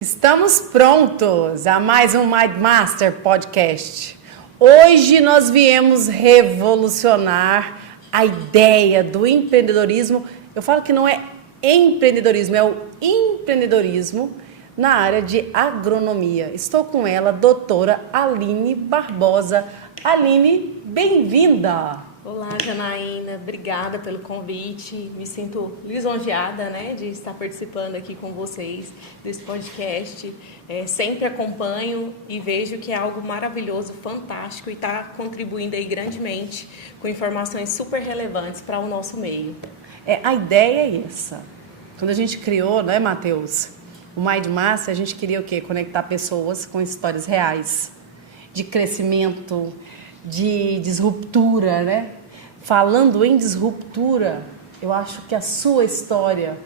Estamos prontos a mais um Mind Master Podcast. Hoje nós viemos revolucionar a ideia do empreendedorismo. Eu falo que não é empreendedorismo, é o empreendedorismo na área de agronomia. Estou com ela, doutora Aline Barbosa. Aline, bem-vinda! Olá, Janaína, obrigada pelo convite. Me sinto lisonjeada, de estar participando aqui com vocês desse podcast. Sempre acompanho e vejo que é algo maravilhoso, fantástico e está contribuindo aí grandemente com informações super relevantes para o nosso meio. A ideia é essa. Quando a gente criou, né, Matheus, o Mind Master, a gente queria o quê? Conectar pessoas com histórias reais, de crescimento, de disruptura, né? Falando em disruptura, eu acho que a sua história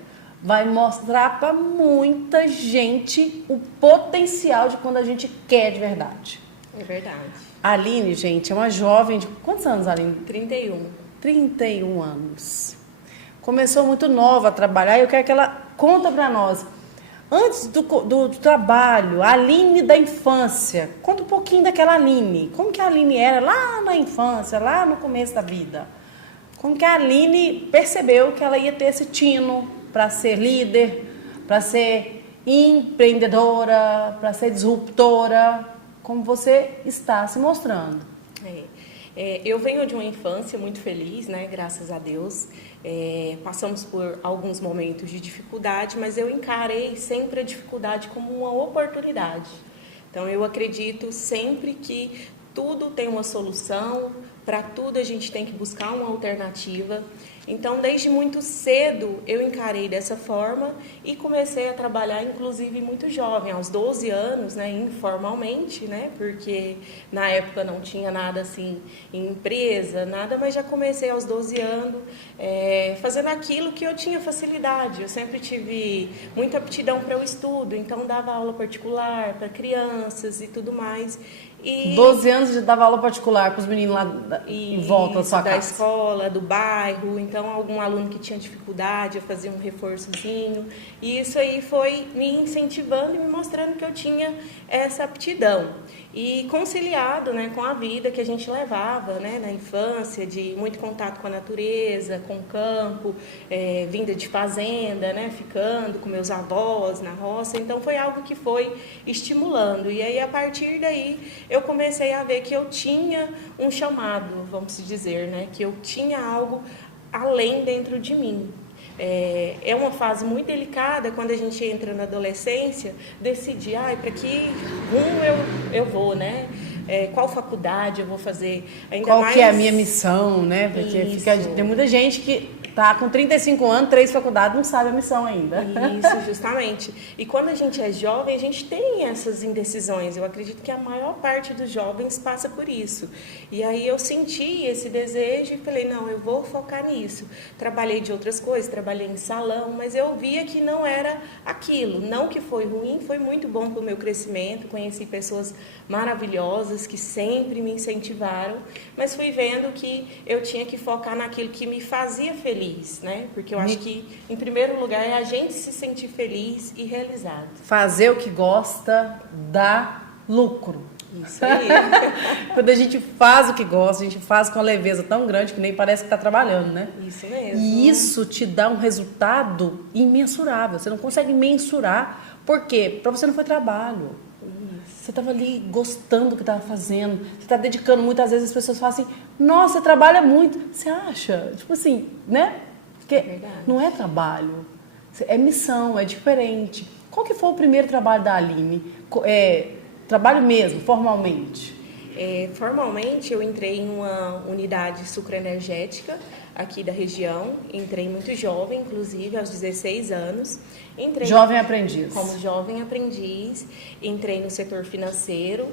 vai mostrar para muita gente o potencial de quando a gente quer de verdade. É verdade. A Aline, gente, é uma jovem de... Quantos anos, Aline? 31. 31 anos. Começou muito nova a trabalhar e eu quero que ela conta para nós. Antes do trabalho, a Aline da infância, conta um pouquinho daquela Aline. Como que a Aline era lá na infância, lá no começo da vida? Como que a Aline percebeu que ela ia ter esse tino para ser líder, para ser empreendedora, para ser disruptora, como você está se mostrando? Eu venho de uma infância muito feliz, graças a Deus. Passamos por alguns momentos de dificuldade, mas eu encarei sempre a dificuldade como uma oportunidade. Então, eu acredito sempre que tudo tem uma solução, para tudo a gente tem que buscar uma alternativa. Então, desde muito cedo, eu encarei dessa forma e comecei a trabalhar, inclusive, muito jovem, aos 12 anos, informalmente, porque na época não tinha nada assim em empresa, nada, mas já comecei aos 12 anos, fazendo aquilo que eu tinha facilidade. Eu sempre tive muita aptidão para o estudo, então dava aula particular para crianças e tudo mais. 12 anos já dava aula particular para os meninos lá em volta da sua casa? Da escola, do bairro. Então, algum aluno que tinha dificuldade, eu fazia um reforçozinho. E isso aí foi me incentivando e me mostrando que eu tinha essa aptidão. E conciliado com a vida que a gente levava na infância, de muito contato com a natureza, com o campo, vinda de fazenda, ficando com meus avós na roça. Então, foi algo que foi estimulando. E aí, a partir daí, eu comecei a ver que eu tinha um chamado, vamos dizer, que eu tinha algo além dentro de mim. É uma fase muito delicada quando a gente entra na adolescência, decidir, para que rumo eu vou, qual faculdade eu vou fazer. Qual que é a minha missão, Porque tem muita gente que tá com 35 anos, 3 faculdades, não sabe a missão ainda. Isso, justamente. E quando a gente é jovem, a gente tem essas indecisões. Eu acredito que a maior parte dos jovens passa por isso. E aí eu senti esse desejo e falei, não, eu vou focar nisso. Trabalhei de outras coisas, trabalhei em salão, mas eu via que não era aquilo. Não que foi ruim, foi muito bom para o meu crescimento. Conheci pessoas maravilhosas que sempre me incentivaram, mas fui vendo que eu tinha que focar naquilo que me fazia feliz. Porque eu acho que, em primeiro lugar, é a gente se sentir feliz e realizado. Fazer o que gosta dá lucro. Isso aí. Quando a gente faz o que gosta, a gente faz com uma leveza tão grande que nem parece que está trabalhando, Isso mesmo. E isso te dá um resultado imensurável. Você não consegue mensurar. Por quê? Para você não foi trabalho. Você estava ali gostando do que estava fazendo, você está dedicando. Muitas vezes as pessoas falam assim, nossa, você trabalha muito. Você acha? Tipo assim, Porque não é trabalho, é missão, é diferente. Qual que foi o primeiro trabalho da Aline? Trabalho mesmo, formalmente? Formalmente, eu entrei em uma unidade sucroenergética aqui da região. Entrei muito jovem, inclusive, aos 16 anos. Jovem aprendiz. Como jovem aprendiz. Entrei no setor financeiro,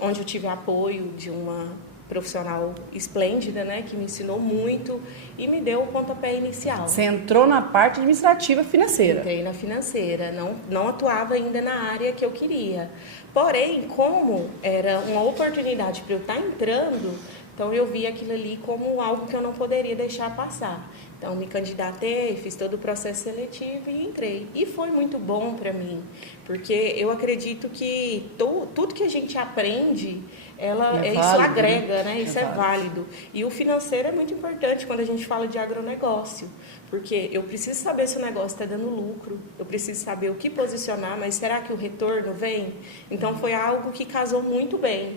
onde eu tive apoio de uma profissional esplêndida, que me ensinou muito e me deu o pontapé inicial. Você entrou na parte administrativa financeira? Entrei na financeira, não atuava ainda na área que eu queria. Porém, como era uma oportunidade para eu estar entrando, então eu vi aquilo ali como algo que eu não poderia deixar passar. Então, me candidatei, fiz todo o processo seletivo e entrei. E foi muito bom para mim, porque eu acredito que tudo que a gente aprende, isso válido, agrega, né? Isso é válido. válido. E o financeiro é muito importante quando a gente fala de agronegócio, porque eu preciso saber se o negócio está dando lucro, eu preciso saber o que posicionar, mas será que o retorno vem? Então, foi algo que casou muito bem.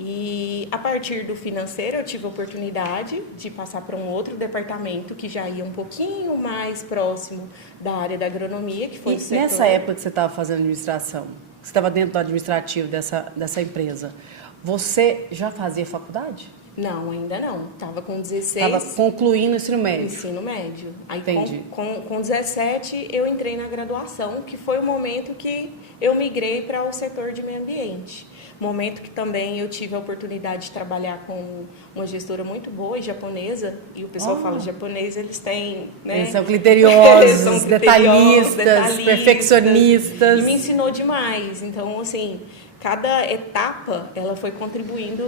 E a partir do financeiro eu tive a oportunidade de passar para um outro departamento que já ia um pouquinho mais próximo da área da agronomia, que foi o setor. Nessa época que você estava fazendo administração, que você estava dentro do administrativo dessa empresa, você já fazia faculdade? Não, ainda não. Estava com 16. Estava concluindo o ensino médio. Ensino médio. Aí Entendi. Com 17 eu entrei na graduação, que foi o momento que eu migrei para o setor de meio ambiente. Momento que também eu tive a oportunidade de trabalhar com uma gestora muito boa, japonesa, e o pessoal fala japonês, eles têm... Né? Eles são criteriosos, são detalhistas, perfeccionistas. E me ensinou demais. Então, assim, cada etapa, ela foi contribuindo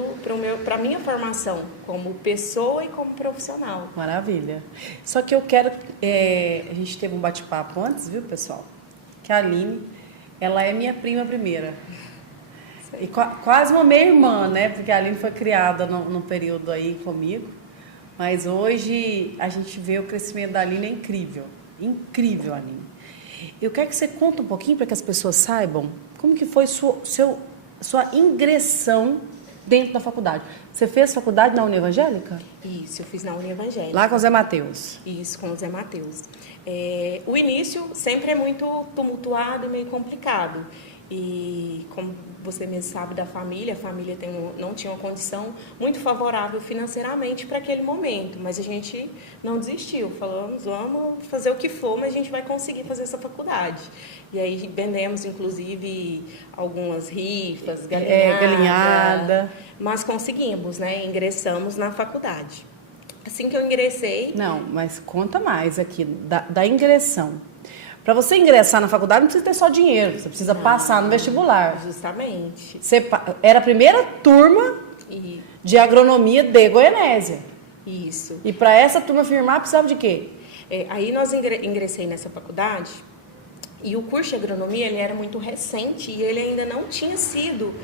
para a minha formação, como pessoa e como profissional. Maravilha. Só que eu quero... a gente teve um bate-papo antes, viu, pessoal? Que a Aline, ela é minha prima primeira. E quase uma meia-irmã, né? Porque a Aline foi criada num período aí comigo. Mas hoje a gente vê o crescimento da Aline, é incrível. Incrível, Aline. Eu quero que você conte um pouquinho para que as pessoas saibam como que foi sua ingressão dentro da faculdade. Você fez faculdade na União Evangélica? Isso, eu fiz na União Evangélica. Lá com o Zé Mateus? Isso, com o Zé Mateus. O início sempre é muito tumultuado e meio complicado. E como você mesmo sabe da família, a família não tinha uma condição muito favorável financeiramente para aquele momento, mas a gente não desistiu, falamos, vamos fazer o que for, mas a gente vai conseguir fazer essa faculdade. E aí vendemos, inclusive, algumas rifas, galinhada, mas conseguimos, né? Ingressamos na faculdade. Assim que eu ingressei... Não, mas conta mais aqui, da ingressão. Para você ingressar na faculdade, não precisa ter só dinheiro, você precisa passar no vestibular. Justamente. Você era a primeira turma de agronomia de Goianésia. Isso. E para essa turma firmar, precisava de quê? Aí nós ingressei nessa faculdade e o curso de agronomia ele era muito recente e ele ainda não tinha sido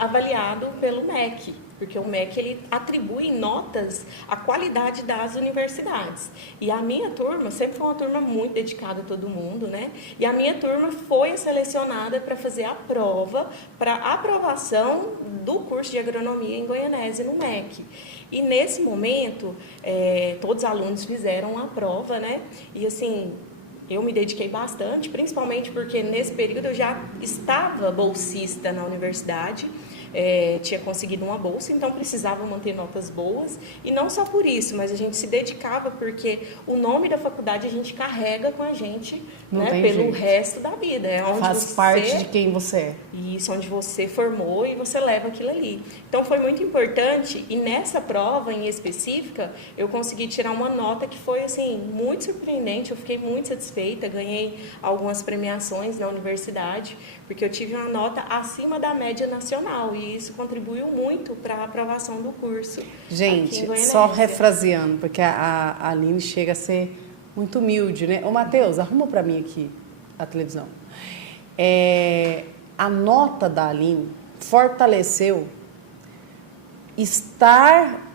avaliado pelo MEC. Porque o MEC ele atribui notas à qualidade das universidades. E a minha turma sempre foi uma turma muito dedicada a todo mundo, né? E a minha turma foi selecionada para fazer a prova, para aprovação do curso de agronomia em Goianésia, no MEC. E nesse momento, todos os alunos fizeram a prova, né? E assim, eu me dediquei bastante, principalmente porque nesse período eu já estava bolsista na universidade. Tinha conseguido uma bolsa, então precisava manter notas boas, e não só por isso, mas a gente se dedicava porque o nome da faculdade a gente carrega com a gente, né, pelo jeito. Resto da vida. É onde faz parte de quem você é. Isso, onde você formou e você leva aquilo ali. Então foi muito importante, e nessa prova em específica, eu consegui tirar uma nota que foi assim, muito surpreendente, eu fiquei muito satisfeita, ganhei algumas premiações na universidade, porque eu tive uma nota acima da média nacional, e isso contribuiu muito para a aprovação do curso. Gente, só refraseando, porque a Aline chega a ser muito humilde, né? Ô, Matheus, arruma para mim aqui a televisão. A nota da Aline fortaleceu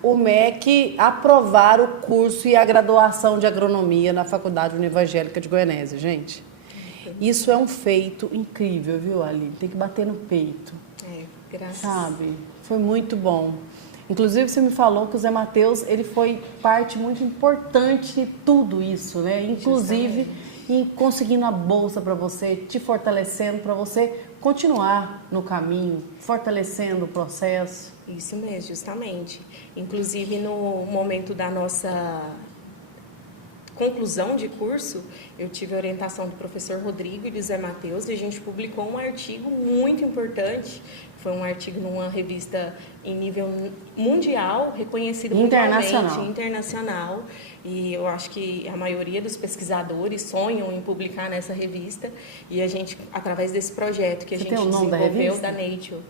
o MEC aprovar o curso e a graduação de agronomia na Faculdade Evangélica de Goianésia, gente. Isso é um feito incrível, viu, Aline? Tem que bater no peito. Graças. Sabe? Foi muito bom. Inclusive, você me falou que o Zé Mateus, ele foi parte muito importante de tudo isso, né? Inclusive, em conseguindo a bolsa para você, te fortalecendo, para você continuar no caminho, fortalecendo o processo. Isso mesmo, justamente. Inclusive, no momento da nossa conclusão de curso, eu tive a orientação do professor Rodrigo e do Zé Mateus, e a gente publicou um artigo muito importante. Foi um artigo numa revista em nível mundial, reconhecido mundialmente, internacional. E eu acho que a maioria dos pesquisadores sonham em publicar nessa revista. E a gente, através desse projeto que a gente desenvolveu da Nature.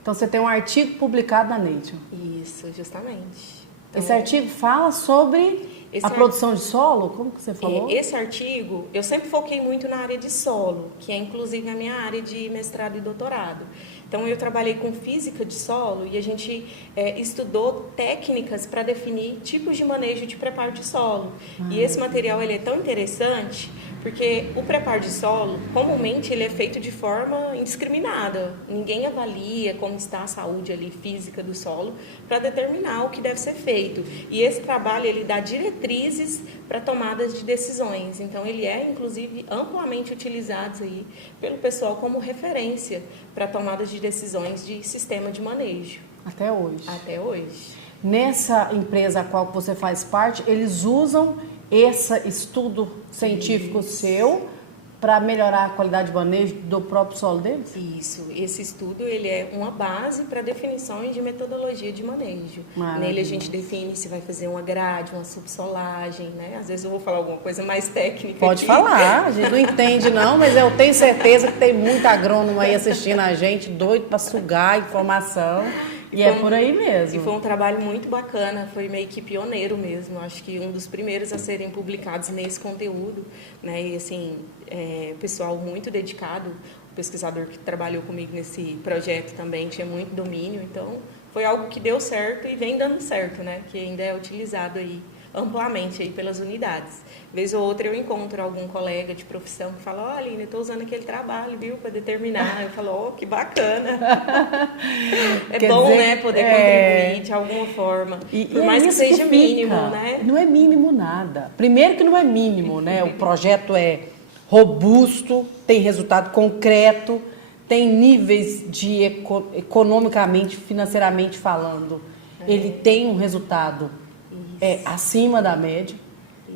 Então, você tem um artigo publicado na Nature. Isso, justamente. Então, esse artigo fala sobre... A produção de solo, como que você falou? Esse artigo, eu sempre foquei muito na área de solo, que é inclusive a minha área de mestrado e doutorado. Então, eu trabalhei com física de solo e a gente estudou técnicas para definir tipos de manejo de preparo de solo. E esse material ele é tão interessante porque o preparo de solo, comumente, ele é feito de forma indiscriminada. Ninguém avalia como está a saúde ali, física do solo para determinar o que deve ser feito. E esse trabalho ele dá diretrizes para tomadas de decisões. Então, ele é, inclusive, amplamente utilizado aí pelo pessoal como referência para tomadas de decisões de sistema de manejo. Até hoje. Até hoje. Nessa empresa a qual você faz parte, eles usam esse estudo científico seu para melhorar a qualidade de manejo do próprio solo deles? Isso. Esse estudo ele é uma base para definições de metodologia de manejo. Nele a gente define se vai fazer uma grade, uma subsolagem, né? Às vezes eu vou falar alguma coisa mais técnica. Pode aqui. falar, a gente não entende não, mas eu tenho certeza que tem muito agrônomo aí assistindo a gente, doido para sugar a informação. E é por aí mesmo. E foi um trabalho muito bacana, foi meio que pioneiro mesmo. Acho que um dos primeiros a serem publicados nesse conteúdo, né? E assim, pessoal muito dedicado, o pesquisador que trabalhou comigo nesse projeto também tinha muito domínio, então foi algo que deu certo e vem dando certo, né? Que ainda é utilizado aí amplamente aí pelas unidades. Vez ou outra eu encontro algum colega de profissão que fala, olha, eu estou usando aquele trabalho, viu, para determinar. Eu falo, oh, que bacana. É bom, né, poder contribuir de alguma forma. Por mais que seja mínimo, né? Não é mínimo nada. Primeiro que não é mínimo, né? O projeto é robusto, tem resultado concreto, tem níveis de economicamente, financeiramente falando. Ele tem um resultado acima da média.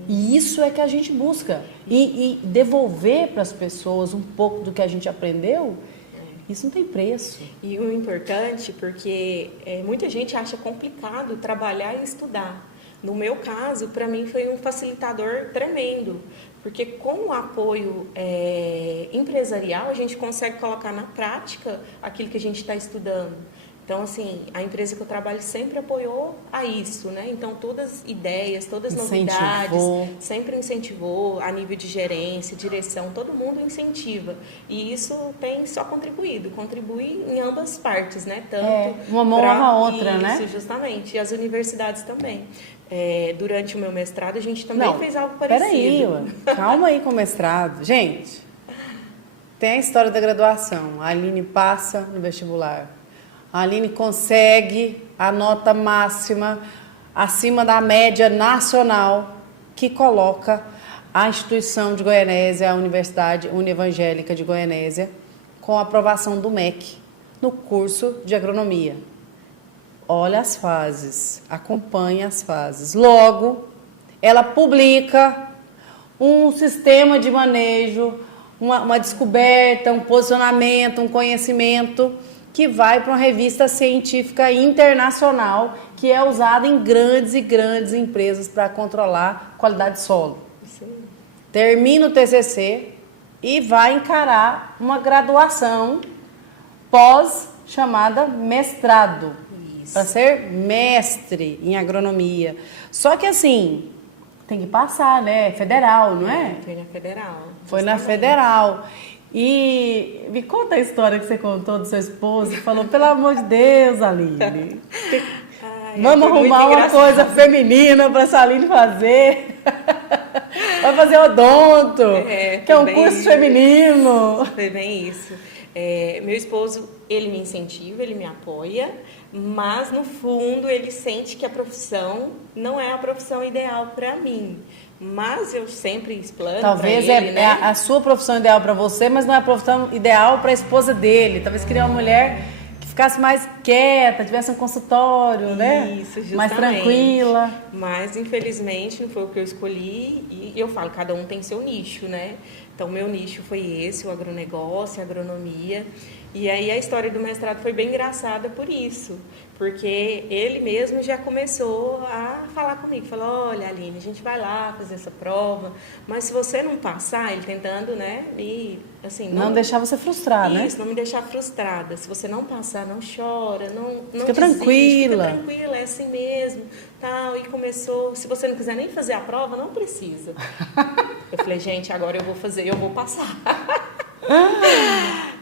E isso é que a gente busca. E devolver para as pessoas um pouco do que a gente aprendeu, isso não tem preço. E o importante, porque muita gente acha complicado trabalhar e estudar. No meu caso, para mim foi um facilitador tremendo, porque com o apoio empresarial, a gente consegue colocar na prática aquilo que a gente está estudando. Então, assim, a empresa que eu trabalho sempre apoiou a isso, né? Então, todas as ideias, todas as novidades, sempre incentivou a nível de gerência, direção, todo mundo incentiva. E isso tem só contribuído, contribui em ambas partes, né? Tanto uma mão lava a outra, isso, né? Isso, justamente. E as universidades também. Durante o meu mestrado, a gente também fez algo parecido. Peraí, calma aí com o mestrado. Gente, tem a história da graduação. A Aline passa no vestibular. A Aline consegue a nota máxima acima da média nacional que coloca a instituição de Goianésia, a Universidade Unievangélica de Goianésia, com a aprovação do MEC no curso de agronomia. Olha as fases, acompanha as fases. Logo, ela publica um sistema de manejo, uma descoberta, um posicionamento, um conhecimento que vai para uma revista científica internacional que é usada em grandes e grandes empresas para controlar a qualidade de solo. Sim. Termina o TCC e vai encarar uma graduação pós chamada mestrado, para ser mestre em agronomia. Só que assim, tem que passar, né? Federal, não é? Foi na federal. Foi na federal. E me conta a história que você contou do seu esposo, que falou, pelo amor de Deus, Aline, vamos arrumar uma coisa feminina para essa Aline fazer. Vai fazer odonto, que é um curso feminino. Foi bem isso. Meu esposo, ele me incentiva, ele me apoia, mas no fundo ele sente que a profissão não é a profissão ideal para mim. Mas eu sempre explano. Talvez ele, né? a sua profissão ideal para você, mas não é a profissão ideal para a esposa dele. Talvez queria uma mulher que ficasse mais quieta, tivesse um consultório, né? Isso, justamente. Mais tranquila. Mas infelizmente não foi o que eu escolhi. E eu falo, cada um tem seu nicho, né? Então, meu nicho foi esse, o agronegócio, a agronomia. E aí a história do mestrado foi bem engraçada por isso, porque ele mesmo já começou a falar comigo, falou, olha, Aline, a gente vai lá fazer essa prova, mas se você não passar, ele tentando, né, me, assim... Não deixar você frustrar, né? Isso, não me deixar frustrada. Se você não passar, não chora, não fica desiste, tranquila. fica tranquila, é assim mesmo, tal. E começou, se você não quiser nem fazer a prova, não precisa. Eu falei, gente, agora eu vou fazer, eu vou passar.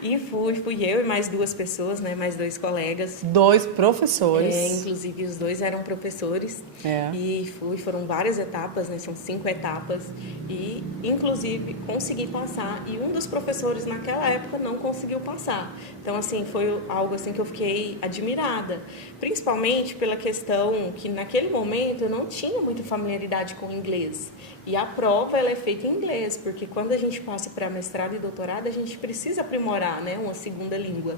E fui eu e mais 2 pessoas, né, mais 2 colegas. 2 professores. Inclusive os 2 eram professores. E foram várias etapas, né, são 5 etapas. E inclusive consegui passar. E um dos professores naquela época não conseguiu passar. Então assim, foi algo assim que eu fiquei admirada. Principalmente pela questão que naquele momento eu não tinha muita familiaridade com o inglês. E a prova ela é feita em inglês, porque quando a gente passa para mestrado e doutorado, a gente precisa aprimorar, né, uma segunda língua.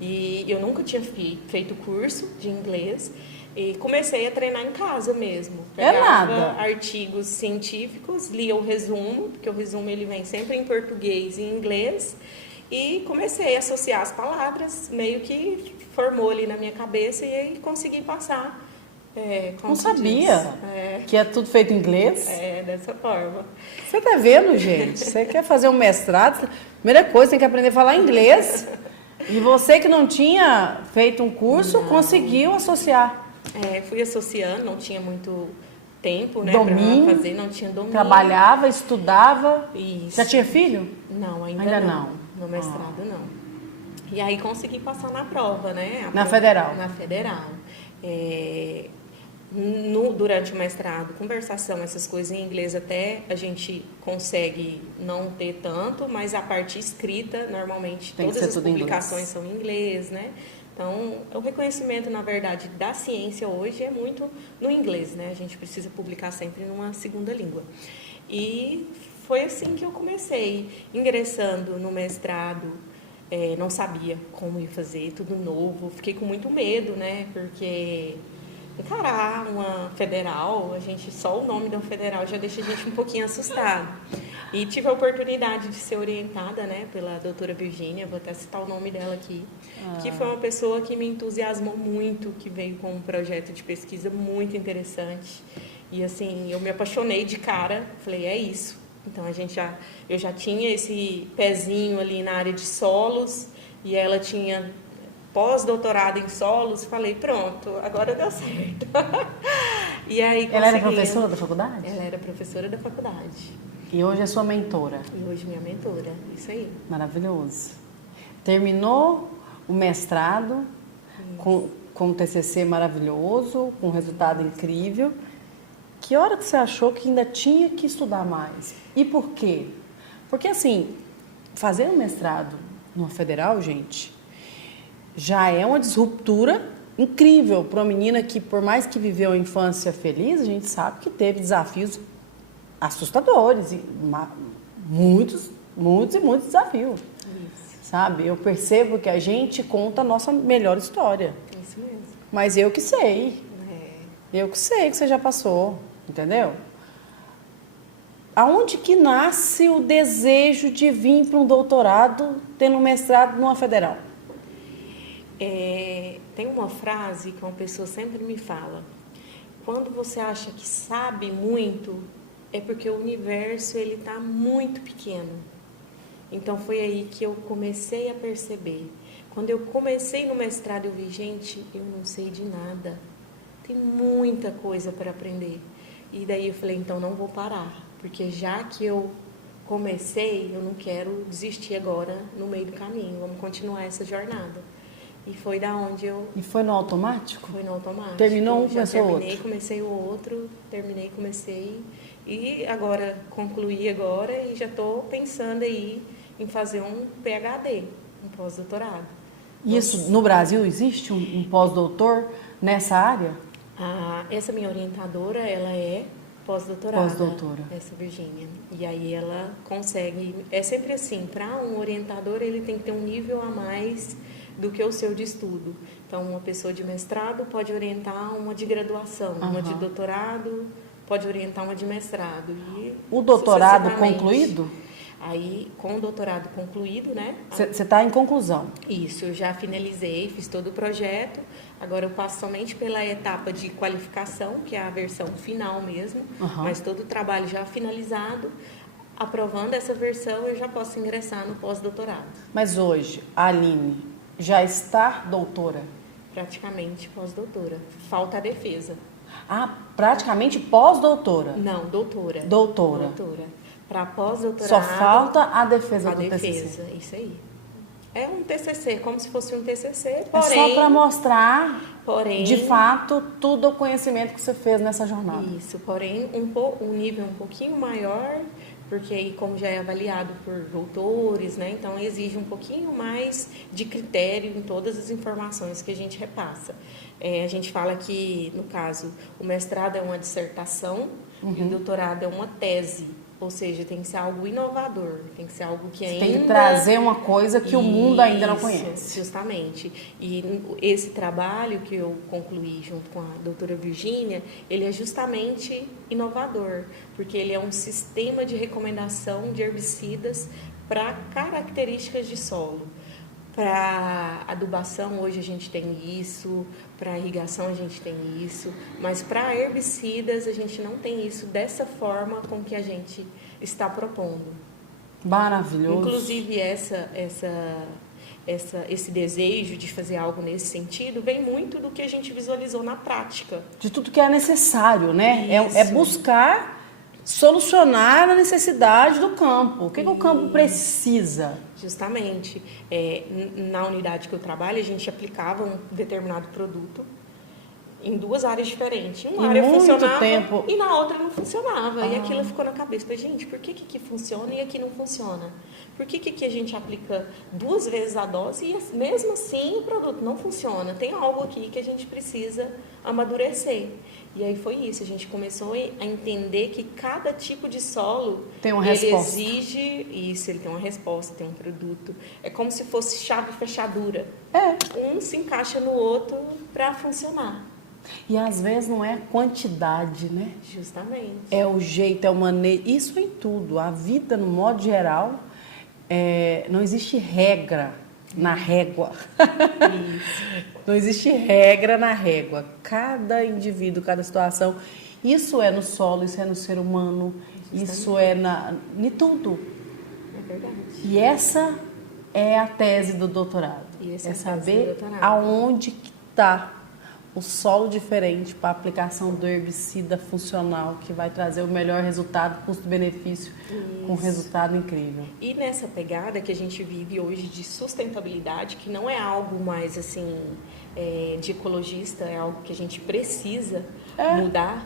E eu nunca tinha feito curso de inglês e comecei a treinar em casa mesmo. Pegava artigos científicos, lia o resumo, porque o resumo ele vem sempre em português e em inglês, e comecei a associar as palavras, meio que formou ali na minha cabeça e aí consegui passar. Não sabia que é tudo feito em inglês? Dessa forma. Você tá vendo, gente? Você quer fazer um mestrado, primeira coisa, tem que aprender a falar inglês. E você que não tinha feito um curso, conseguiu associar. Fui associando, não tinha muito tempo, né, domínio, pra fazer, não tinha domínio. Trabalhava, estudava. Isso. Já tinha filho? Não, ainda não. No mestrado, não. E aí consegui passar na prova, né? Federal? Na federal. Durante o mestrado, conversação, essas coisas em inglês até a gente consegue não ter tanto, mas a parte escrita, normalmente, todas as publicações são em inglês, né? Então, o reconhecimento, na verdade, da ciência hoje é muito no inglês, né? A gente precisa publicar sempre numa segunda língua. E foi assim que eu comecei, ingressando no mestrado, não sabia como ia fazer, tudo novo, fiquei com muito medo, né? Porque encarar uma federal, só o nome da federal já deixa a gente um pouquinho assustado. E tive a oportunidade de ser orientada, né, pela doutora Virgínia, vou até citar o nome dela aqui, que foi uma pessoa que me entusiasmou muito, que veio com um projeto de pesquisa muito interessante. E assim, eu me apaixonei de cara, falei, é isso. Então eu já tinha esse pezinho ali na área de solos, e ela tinha pós-doutorado em solos, falei, pronto, agora deu certo. E aí, ela era professora da faculdade? Ela era professora da faculdade. E hoje é sua mentora? E hoje minha mentora, isso aí. Maravilhoso. Terminou o mestrado com um TCC maravilhoso, com um resultado incrível. Que hora que você achou que ainda tinha que estudar mais? E por quê? Porque, assim, fazer um mestrado numa federal, gente, já é uma disruptura incrível para uma menina que, por mais que viveu a infância feliz, a gente sabe que teve desafios assustadores, e muitos desafios. Isso. Sabe? Eu percebo que a gente conta a nossa melhor história. Isso mesmo. Mas eu que sei. Eu que sei que você já passou, entendeu? Aonde que nasce o desejo de vir para um doutorado tendo um mestrado numa federal? Tem uma frase que uma pessoa sempre me fala. Quando você acha que sabe muito, é porque o universo ele está muito pequeno. Então foi aí que eu comecei a perceber. Quando eu comecei no mestrado, eu vi, gente, eu não sei de nada. Tem muita coisa para aprender. E daí eu falei, então não vou parar. Porque já que eu comecei, eu não quero desistir agora no meio do caminho. Vamos continuar essa jornada. E foi da onde eu... E foi no automático? Foi no automático. Terminou um, começou outro? Terminei, comecei o outro, terminei, comecei. E agora, concluí agora e já estou pensando aí em fazer um PhD, um pós-doutorado. Isso, no Brasil existe um pós-doutor nessa área? Essa minha orientadora, ela é pós-doutorada. Pós-doutora. Essa Virgínia. E aí ela consegue... É sempre assim, para um orientador ele tem que ter um nível a mais do que o seu de estudo. Então, uma pessoa de mestrado pode orientar uma de graduação, uma de doutorado pode orientar uma de mestrado. E o doutorado concluído? Aí, com o doutorado concluído, né? Você está em conclusão. Isso, eu já finalizei, fiz todo o projeto. Agora eu passo somente pela etapa de qualificação, que é a versão final mesmo, mas todo o trabalho já finalizado. Aprovando essa versão, eu já posso ingressar no pós-doutorado. Mas hoje, a Aline já está doutora? Praticamente pós-doutora. Falta a defesa. Ah, praticamente pós-doutora? Não, doutora. Doutora. Doutora. Para pós-doutorado... Só falta a defesa do TCC. TCC. Isso aí. É um TCC, como se fosse um TCC, porém... É só para mostrar, de fato, todo o conhecimento que você fez nessa jornada. Isso, porém, um nível um pouquinho maior, porque aí, como já é avaliado por doutores, né, então exige um pouquinho mais de critério em todas as informações que a gente repassa. A gente fala que, no caso, o mestrado é uma dissertação e o doutorado é uma tese. Ou seja, tem que ser algo inovador, tem que ser algo que ainda... Tem que trazer uma coisa que o mundo ainda não conhece. Justamente. E esse trabalho que eu concluí junto com a doutora Virgínia, ele é justamente inovador, porque ele é um sistema de recomendação de herbicidas para características de solo. Para adubação, hoje a gente tem isso, para irrigação a gente tem isso, mas para herbicidas a gente não tem isso dessa forma com que a gente está propondo. Maravilhoso. Inclusive, esse desejo de fazer algo nesse sentido vem muito do que a gente visualizou na prática. De tudo que é necessário, né? É buscar solucionar a necessidade do campo. O que o campo precisa? Justamente. Na unidade que eu trabalho, a gente aplicava um determinado produto em duas áreas diferentes. Uma área funcionava e na outra não funcionava. E aquilo ficou na cabeça. Falei, gente, por que aqui funciona e aqui não funciona? Por que aqui a gente aplica 2 vezes a dose e mesmo assim o produto não funciona? Tem algo aqui que a gente precisa amadurecer. E aí foi isso, a gente começou a entender que cada tipo de solo tem uma ele resposta. Exige isso, ele tem uma resposta, tem um produto. É como se fosse chave e fechadura. Um se encaixa no outro para funcionar. E às vezes não é quantidade, né? Justamente. É o jeito, é o manejo. Isso em tudo. A vida, no modo geral, não existe regra na régua. Não existe regra na régua. Cada indivíduo, cada situação. Isso é no solo, isso é no ser humano, isso é em tudo. É verdade. E essa é a tese do doutorado. É saber aonde que está o solo diferente para a aplicação do herbicida funcional que vai trazer o melhor resultado, custo-benefício, com um resultado incrível. E nessa pegada que a gente vive hoje de sustentabilidade, que não é algo mais assim de ecologista, é algo que a gente precisa mudar,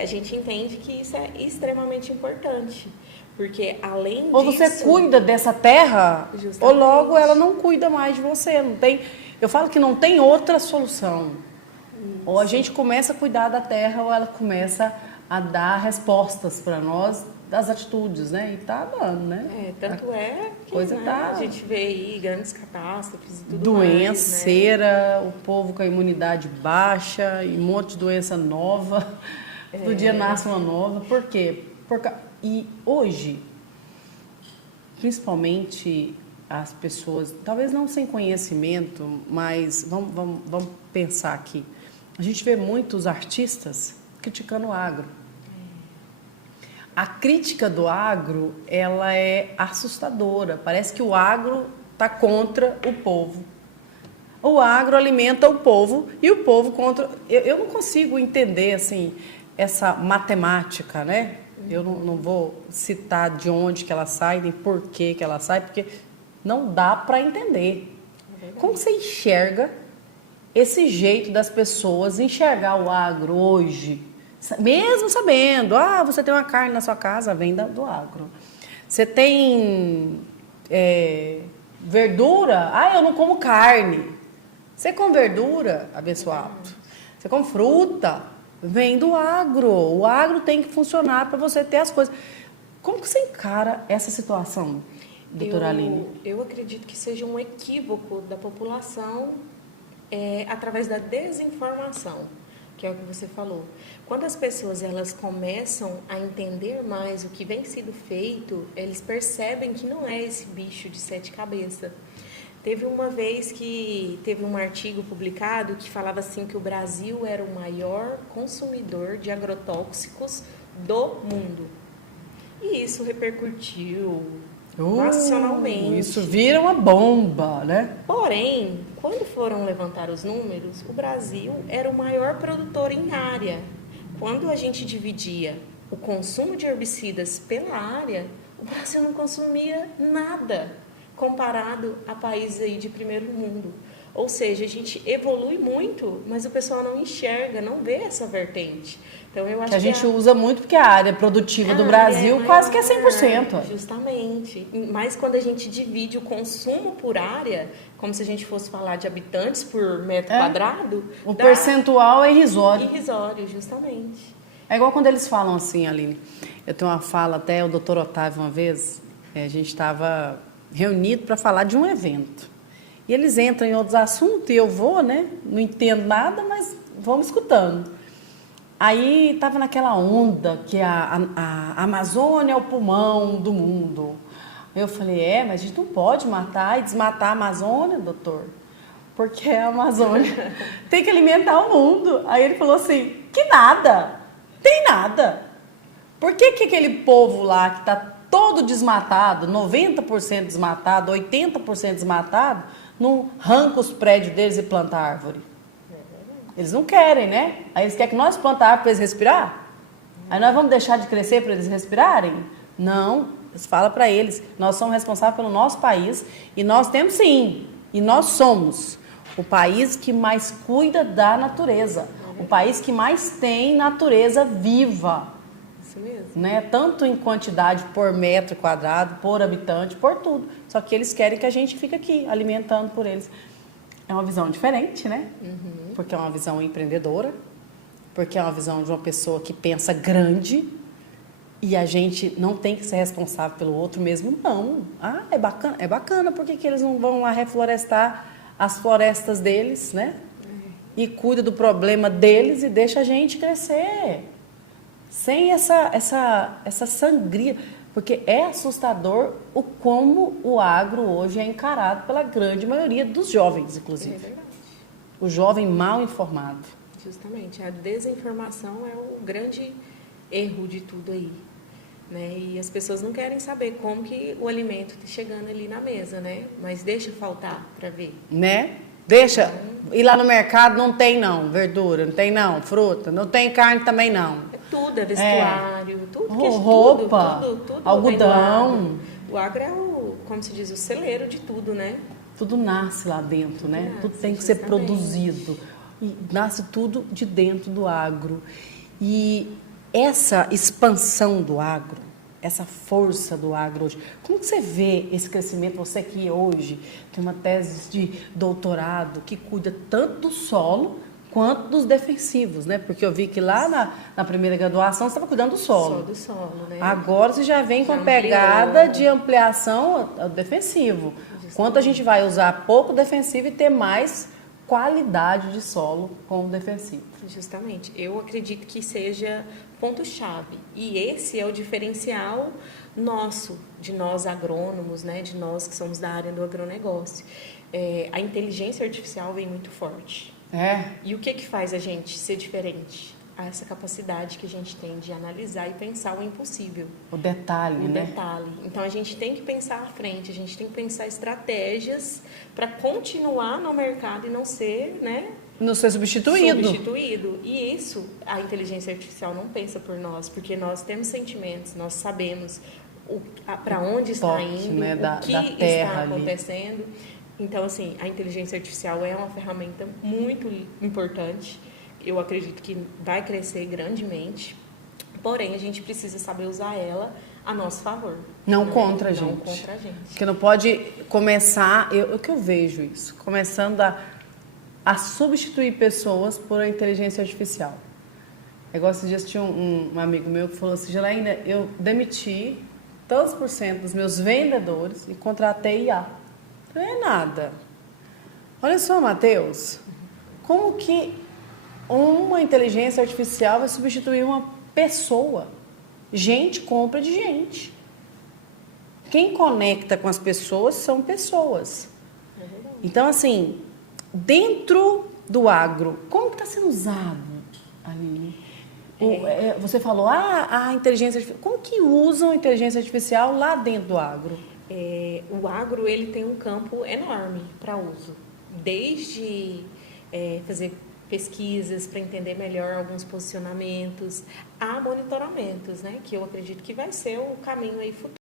a gente entende que isso é extremamente importante. Porque além disso... Ou você cuida dessa terra, ou logo ela não cuida mais de você. Não tem, eu falo que não tem outra solução. Ou a gente começa a cuidar da terra, ou ela começa a dar respostas para nós das atitudes, né? E tá dando, né? Tanto é que a gente vê aí grandes catástrofes e tudo doença, mais, cera, o povo com a imunidade baixa e um monte de doença nova. Todo dia nasce uma nova. Por quê? E hoje, principalmente as pessoas, talvez não sem conhecimento, mas vamos pensar aqui. A gente vê muitos artistas criticando o agro. A crítica do agro, ela é assustadora. Parece que o agro está contra o povo. O agro alimenta o povo e o povo contra... Eu não consigo entender, assim, essa matemática, né? Eu não vou citar de onde que ela sai, nem por que ela sai, porque não dá para entender. Como você enxerga esse jeito das pessoas enxergar o agro hoje? Mesmo sabendo, você tem uma carne na sua casa, vem do agro. Você tem verdura, eu não como carne. Você come verdura, abençoado. Você come fruta, vem do agro. O agro tem que funcionar para você ter as coisas. Como que você encara essa situação, doutora Aline? Eu acredito que seja um equívoco da população através da desinformação. que é o que você falou. Quando as pessoas elas começam a entender mais o que vem sendo feito, eles percebem que não é esse bicho de 7 cabeças. Teve uma vez que teve um artigo publicado que falava assim que o Brasil era o maior consumidor de agrotóxicos do mundo. E isso repercutiu nacionalmente. Isso vira uma bomba, né? Porém, quando foram levantar os números, o Brasil era o maior produtor em área. Quando a gente dividia o consumo de herbicidas pela área, o Brasil não consumia nada comparado a países aí de primeiro mundo. Ou seja, a gente evolui muito, mas o pessoal não enxerga, não vê essa vertente. Então, eu acho que a gente usa muito porque a área produtiva do Brasil quase que é 100%. Justamente. Mas quando a gente divide o consumo por área, como se a gente fosse falar de habitantes por metro quadrado... O percentual é irrisório. Irrisório, justamente. É igual quando eles falam assim, Aline. Eu tenho uma fala até, o doutor Otávio uma vez, a gente estava reunido para falar de um evento. E eles entram em outros assuntos e eu vou, né? Não entendo nada, mas vamos escutando. Aí estava naquela onda que a Amazônia é o pulmão do mundo. Eu falei, mas a gente não pode matar e desmatar a Amazônia, doutor, porque a Amazônia tem que alimentar o mundo. Aí ele falou assim, que nada, tem nada. Por que aquele povo lá que está todo desmatado, 90% desmatado, 80% desmatado, não arranca os prédios deles e planta árvore? Eles não querem, né? Aí eles querem que nós plantemos árvore para eles respirar? Aí nós vamos deixar de crescer para eles respirarem? Não. Fala para eles, nós somos responsáveis pelo nosso país e nós temos sim, e nós somos o país que mais cuida da natureza, o país que mais tem natureza viva. Isso mesmo. Né? Tanto em quantidade por metro quadrado, por habitante, por tudo. Só que eles querem que a gente fique aqui, alimentando por eles. É uma visão diferente, né? Porque é uma visão empreendedora, porque é uma visão de uma pessoa que pensa grande e a gente não tem que ser responsável pelo outro mesmo, não. É bacana, por que eles não vão lá reflorestar as florestas deles, né? E cuida do problema deles e deixa a gente crescer. Sem essa sangria, porque é assustador o como o agro hoje é encarado pela grande maioria dos jovens, inclusive. É verdade. O jovem mal informado. Justamente, a desinformação é o grande erro de tudo aí, né? E as pessoas não querem saber como que o alimento está chegando ali na mesa, né? Mas deixa faltar para ver. Né? Deixa. Ir lá no mercado não tem não, verdura, não tem não, fruta, não tem carne também não. Tudo é vestuário, tudo que roupa, tudo algodão. O agro é como se diz, o celeiro de tudo, né? Tudo nasce lá dentro, né? Tudo tem que ser produzido. E nasce tudo de dentro do agro. E essa expansão do agro, essa força do agro hoje, como que você vê esse crescimento? Você que hoje tem uma tese de doutorado que cuida tanto do solo quanto dos defensivos, né? Porque eu vi que lá na primeira graduação você estava cuidando do solo. Só do solo, né? Agora você já vem com a pegada de ampliação ao defensivo. Justamente. Quanto a gente vai usar pouco defensivo e ter mais qualidade de solo com o defensivo. Justamente. Eu acredito que seja ponto-chave. E esse é o diferencial nosso, de nós agrônomos, né? De nós que somos da área do agronegócio. A inteligência artificial vem muito forte. E o que faz a gente ser diferente? Essa capacidade que a gente tem de analisar e pensar o impossível. O detalhe, né? O detalhe. Então, a gente tem que pensar à frente, a gente tem que pensar estratégias para continuar no mercado e não ser, né? Não ser substituído. E isso, a inteligência artificial não pensa por nós, porque nós temos sentimentos, nós sabemos para onde está indo, né? o que está acontecendo. Então, assim, a inteligência artificial é uma ferramenta muito importante. Eu acredito que vai crescer grandemente. Porém, a gente precisa saber usar ela a nosso favor. Não contra a gente. Não contra a gente. Porque não pode começar... O que eu vejo isso? Começando a substituir pessoas por a inteligência artificial. Igual esses dias tinha um amigo meu que falou assim, Janaína, eu demiti tantos por cento dos meus vendedores e contratei IA. Não é nada. Olha só, Matheus, como que uma inteligência artificial vai substituir uma pessoa. Gente compra de gente. Quem conecta com as pessoas são pessoas. Então, assim, dentro do agro, como que está sendo usado, Aline? Você falou, a inteligência artificial. Como que usam a inteligência artificial lá dentro do agro? O agro ele tem um campo enorme para uso. Desde fazer pesquisas para entender melhor alguns posicionamentos, a monitoramentos, né? Que eu acredito que vai ser o caminho aí futuro.